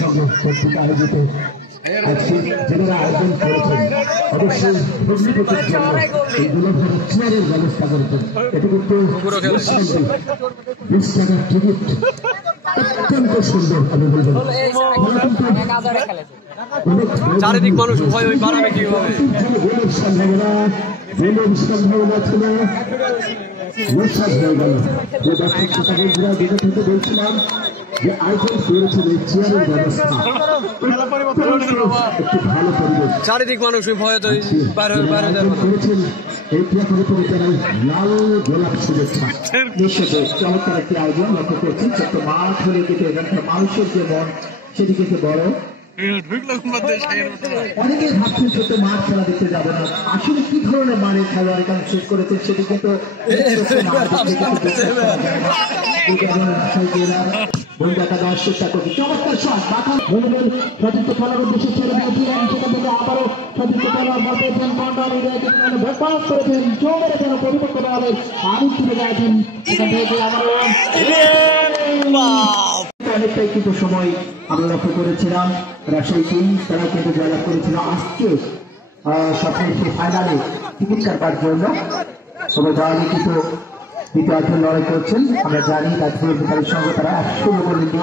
সঙ্গে কর্তৃক আয়োজিত যারা আয়োজন করেছেন অবশ্যই ভগ্নিপতির জন্য এইগুলো চেয়ারের ব্যবস্থা করেছেন। এটা কিন্তু 20 টাকার টিকিট, অত্যন্ত সুন্দর। আমি বলবো চারিদিক মানুষ ভয় বাড়াবে কিভাবে সম্ভাবনা ছিল নিঃশ্বাস হয়ে গেল। যে দর্শক শ্রোতাবন্ধুরা দিনে থেকে বলছিলাম যে আয়োজন করেছেন এই চেয়ারের ব্যবস্থা, একটি ভালো পরিবেশ। চারিদিক মানুষ ভয় করেছেন এই ক্রিয়া কমিটির যারা লাল গোলাপ শুভেচ্ছা নিঃশেষে চমৎকার একটি আয়োজন লক্ষ্য করছেন। ছোট্ট মাঠ হলে কিন্তু এখানকার মানুষের যে মন সেদিকে বড়। অনেকেই ভাবছেন ছোট্ট মাঠ খেলা দেখতে যাবো না, আসলে কি ধরনের মানের খেলোয়াড় এখানে শেষ করেছেন সেটি কিন্তু চেষ্টা করছি। চমৎকার শট সতীর্থ খেলার উদ্দেশ্যে ছেড়ে দিয়েছিলেন, সেখান থেকে আবারও সতীর্থ খেলোয়াড় করেছেন জোরে যেন পরিবর্তন হবে আরো তুলে গেছেন। সেখান থেকে আবারও অনেকটাই কিন্তু সময় আমরা লক্ষ্য করেছিলাম রাজশাহী টিম তারা কিন্তু জয়লাভ করেছিল আজকে স্বপ্নের সেই ফাইনালে টিকিট কাটার জন্য। তবে দয়ালি কিন্তু দ্বিতীয়ার্ধে লড়াই করছেন। আমরা জানি তাদের সঙ্গে তারা 100 গোল লিড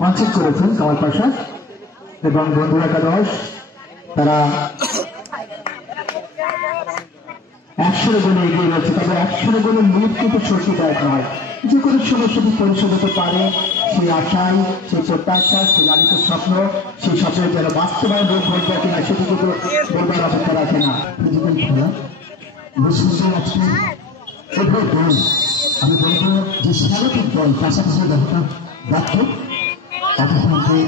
কনসিড করেছেন কামাল পাশা এবং বন্ধুরা একাদশ তারা 100 গোলে এগিয়ে রয়েছে। তবে 100 গোলের লিড কিন্তু স্বস্তিদায়ক নয়, যে কোনো সমস্যাটি পরিশোধ হতে পারে সেই আশায়, সেই প্রত্যাশা, সেই লালিত স্বপ্ন, সেই স্বপ্নের যেন বাস্তবায়ন রূপ হয়ে কিনা সেটি কিন্তু বলবার অপেক্ষা রাখে না। আমি বলবো যে স্বাগতিক দল পাশাপাশি ব্যর্থ একসঙ্গে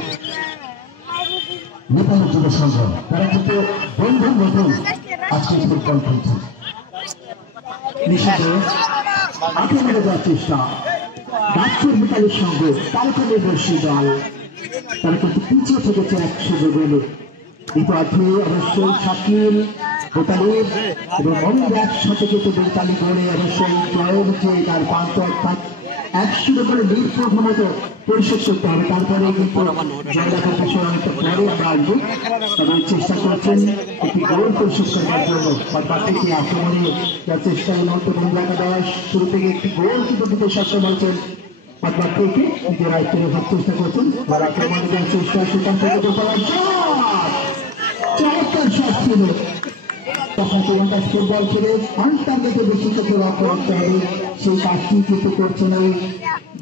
নেপালের যুব সংঘ তারা কিন্তু বন্ধুর মতন আজকে ফুটবল খেলছে। নিষেধে আক্রমণে যাওয়ার চেষ্টা ডাক্তার নেপালের সঙ্গে তারকাদের বর্ষী দল তারা কিন্তু পিছিয়ে থেকেছে 100 গোলে। দ্বিতীয়ার্ধে অবশ্যই শাকিল বেতালিব এবং অন্য একসাথে কিন্তু বেতালি গোলে অবশ্যই জয়ের যে তার প্রান্ত অর্থাৎ 100 গোলে লিড প্রথমত পরিশোধ করতে হবে, তারপরে কিন্তু জয়লাভের বিষয়ে অনেকটা পরে আমরা আসবো। তবে চেষ্টা করছেন একটি গোল পরিশোধ করবার জন্য বাকি আক্রমণে যার চেষ্টা বন্ধু একাদশ শুরু থেকে একটি গোল কিন্তু দিতে সক্ষম হয়েছেন। বাকি থেকে নিজের আয়ত্তে রাখার চেষ্টা করছেন যারা আক্রমণে যাওয়ার চেষ্টা সেখান থেকে চমৎকার শট ছিল। ফুটবল খেলে আনটার্গেটে বেশি কিছু লক্ষ্য রাখতে হবে, সেই কাজটি কিন্তু করছেন ওই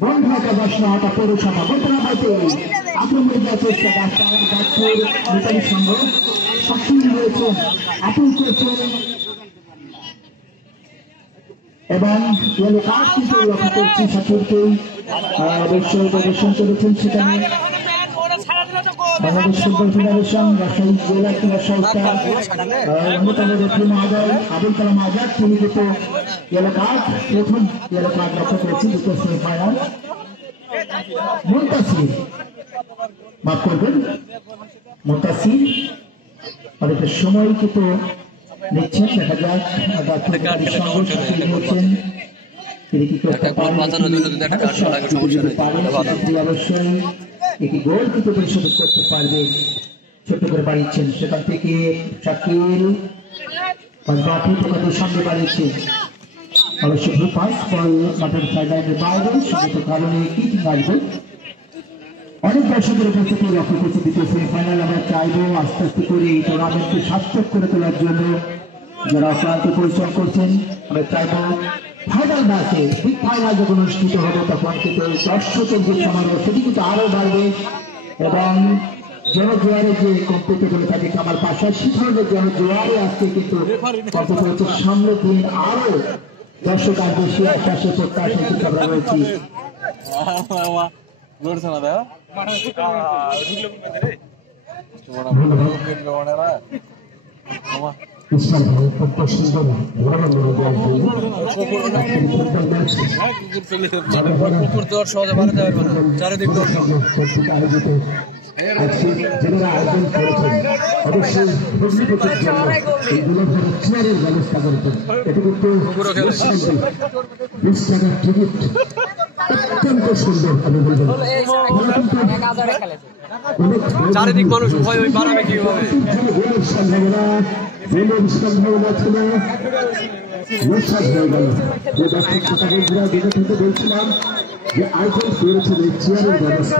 বন্ধু একাদশ নটা পৌরসভা বৈতরাবাইতে আক্রমণে যাওয়ার চেষ্টা ডাক্তার নেতালির সঙ্গে সক্রিয় রয়েছেন, আপিল করছেন এবং কাজ কিন্তু লক্ষ্য করছি সাকিবকেই অবশ্যই প্রদর্শন করেছেন। সেখানে বাংলাদেশ ফুটবল ফেডারেশন রাজশাহী জেলা ক্রীড়া সংস্থা অন্যতম রেফারি মহোদয় আবুল কালাম আজাদ তিনি কিন্তু প্রথম ইয়েলো কার্ড লক্ষ্য করেছি দ্বিতীয় সেমিফাইনাল। মুনতাসির মাফ করবেন মুনতাসির অনেকটা সময় কিন্তু নিচ্ছেন, দেখা যাক নিয়েছেন তিনি কি করতে পারেন। অবশ্যই একটি গোল কিন্তু পরিশোধ করতে পারবে, ছোট করে বাড়িয়েছেন সেখান থেকে শাকিল তোমাদের সামনে বাড়িয়েছেন অবশ্যই পাস বল মাঠের সাইডলাইনের বাইরে সেটা কারণে কি আসবে। অনেক দর্শকের উপস্থিতি লক্ষ্য করছি দ্বিতীয় সেমিফাইনাল। আমরা চাইবো আস্তে আস্তে করে এই টুর্নামেন্টকে সার্থক করে তোলার জন্য যারা অক্লান্ত পরিশ্রম করছেন আমরা চাইবো ফাইনাল ম্যাচে বিগ ফাইনাল যখন অনুষ্ঠিত হবে তখন কিন্তু দর্শকের যে সমারোহ সেটি কিন্তু আরো বাড়বে এবং জনজোয়ারে যে কম্পিউটার বলে থাকে আমার পাশায় সে ধরনের জনজোয়ারে আজকে কিন্তু কম্পিউটার হচ্ছে সামনের দিন আরো দর্শক আসবে সে আশ্বাসে প্রত্যাশা কিন্তু আমরা রয়েছি। যারা আয়োজন করেছেন অবশ্যই ভগ্নিপতির জন্য এইগুলো চেয়ারের ব্যবস্থা করেছেন। এটা কিন্তু 20 টাকার টিকিট, অত্যন্ত সুন্দর আমি বলবো চারিদিক মানুষ ভয় ওই বাড়াবে কিভাবে? গোলের সম্ভাবনা ছিল নিঃশ্বাস হয়ে গেল। যে দর্শক কথা বন্ধুরা দিনে থেকে বলছিলাম যে আয়োজন করেছিল এই চেয়ারের ব্যবস্থা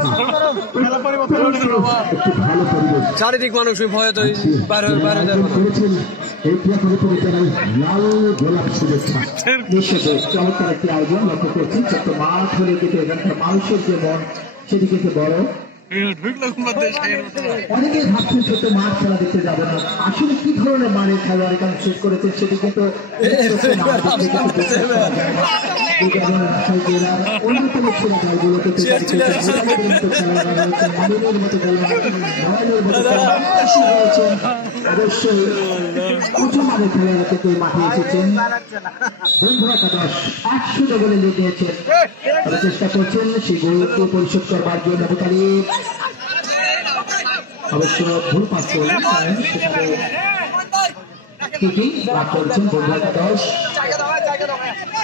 একটি ভালো পরিবেশ চারিদিক মানুষ ওই ভয় তো করেছেন। এই ক্রিয়াকলাপের যারা লাল গোলাপ শুভেচ্ছা নিঃশেষে চমৎকার একটি আয়োজন লক্ষ্য করছি। ছোট্ট মাঠ হলে কিন্তু এখানকার মানুষের যে মন সেদিকে বড়। অনেকেই ভাবছেন ছোট্ট মাঠ খেলা দেখতে যাবো না, আসলে কি ধরনের মানের খেলোয়াড় এখানে শেষ করেছেন সেটি কিন্তু অন্যতম ছিল দলগুলোতে অবশ্যই উঁচু মানের খেলোয়াড় থেকে মাঠে এসেছেন। বন্ধুরা একাদশ 100 গোলে লেগেছেন, তারা চেষ্টা করছেন সেই গোলকে পরিশোধ করবার জন্য। অবশ্য ভুল পাস করলেন লাভ করেছেন বন্ধু একাদশ।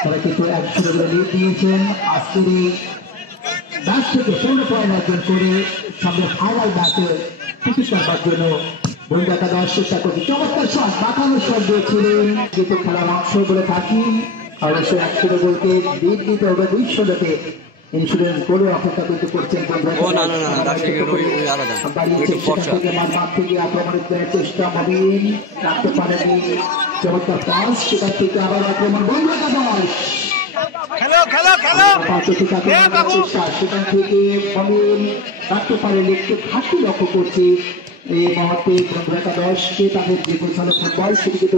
তারা কিন্তু 100 গোলে লিড দিয়েছেন। আজকের এই 10 থেকে 16 পয়েন্ট অর্জন করে সামনে ফাইনাল ম্যাচে টিকিট কাটবার জন্য বন্ধু একাদশ চেষ্টা করছে। চমৎকার শট, বাঁকানোর শট দিয়েছিলেন, যেহেতু খেলার অংশ বলে থাকি। অবশ্যই 100 গোলকে লিড দিতে হবে 200 ইন্স্যুরেন্স করে অপেক্ষা করতে করছেন। চেষ্টা মবিন রাখতে পারেনি, চমৎকার পাস, সেখান থেকে আবার আক্রমণ বন্ধ সেখান থেকে মবিন রাখতে পারেনি। একটু ঘাটতি লক্ষ্য করছি এই মুহূর্তে বন্ধু একাদশকে তাদের যে গোছানো ফুটবল সেটিকে তো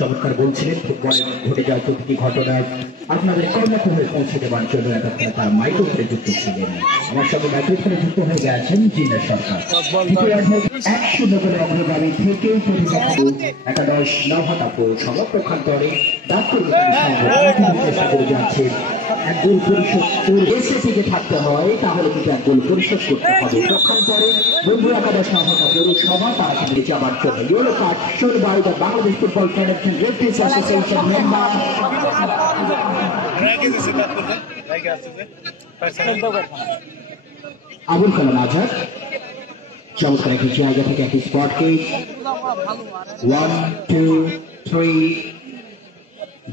চমৎকার বলছিলেন। ফুটবলে ঘটে যাওয়া প্রতিটি ঘটনায় আপনাদের কর্মঠ হয়ে পৌঁছে দেওয়ার জন্য এতক্ষণ তার মাইক্রোফোনে যুক্ত ছিলেন। আমার সঙ্গে মাইক্রোফোনে যুক্ত হয়ে গেছেন জিনা সরকার। 100 গোলের অগ্রগামী থেকেই একাদশ নওহাটাপুর সমপক্ষান্তরে ডাক্তার চেষ্টা করে যাচ্ছেন। এক গোল পরিশোধ এসে থেকে থাকতে হয়, তাহলে কিন্তু এক গোল পরিশোধ করতে হবে। পক্ষান্তরে বন্ধু একাদশ নওহাটাপুর সভা তারা কিন্তু যাবার জন্য ইয়েলো কার্ড শোর বাড়িতে Bangladesh football federation referees association member Abul Kalam Azad. চমৎকার একটি জায়গা থেকে একটি স্পটকে 1 2 3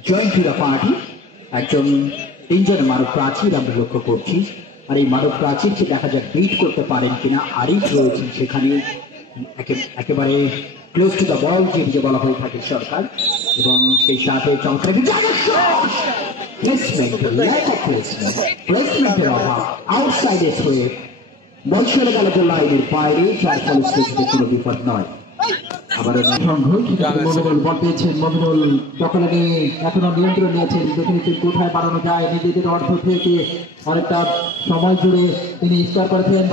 জয়েন টু দ্য পার্টি। একজন 3 জন মানব প্রাচীর আমরা লক্ষ্য করছি, আর এই মানব প্রাচীরকে দেখা যাক বিট করতে পারেন কিনা। আরিফ রয়েছেন সেখানে একেবারে ক্লোজ টু দ্য বল যে বলা হয়ে থাকে সরকার, এবং সেই সাথে চমৎকার প্লেসমেন্টের অভাব আউটসাইডে হয়ে বল চলে গেল যে লাইনের বাইরে, যার ফলে স্টেজে কোনো বিপদ নয়। আবার মমিনুল বল পেয়েছেন, মমিনুল দখলে নিয়ে এখনো নিয়ন্ত্রণ নিয়েছেন, দেখে নিচ্ছেন কোথায় বাড়ানো যায়। নিজেদের অর্থ থেকে অনেকটা সময় জুড়ে তিনি স্কোর করেছেন।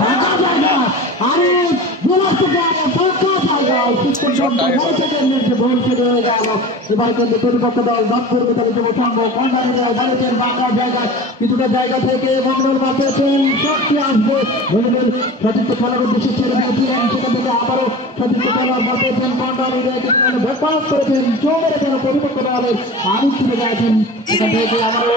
কিছুটা জায়গা থেকে মমিনুল বল পেয়েছেন, শটটি আসবে। মমিনুল সতীর্থ খেলার উদ্দেশ্যে ছেড়ে দিয়েছিলেন, সেখান থেকে আবারও সতীর্থ খেলার বল পেয়েছেন। পরিবর্তন হবে, আরো ফিরে গেছেন সেখান থেকে আবারও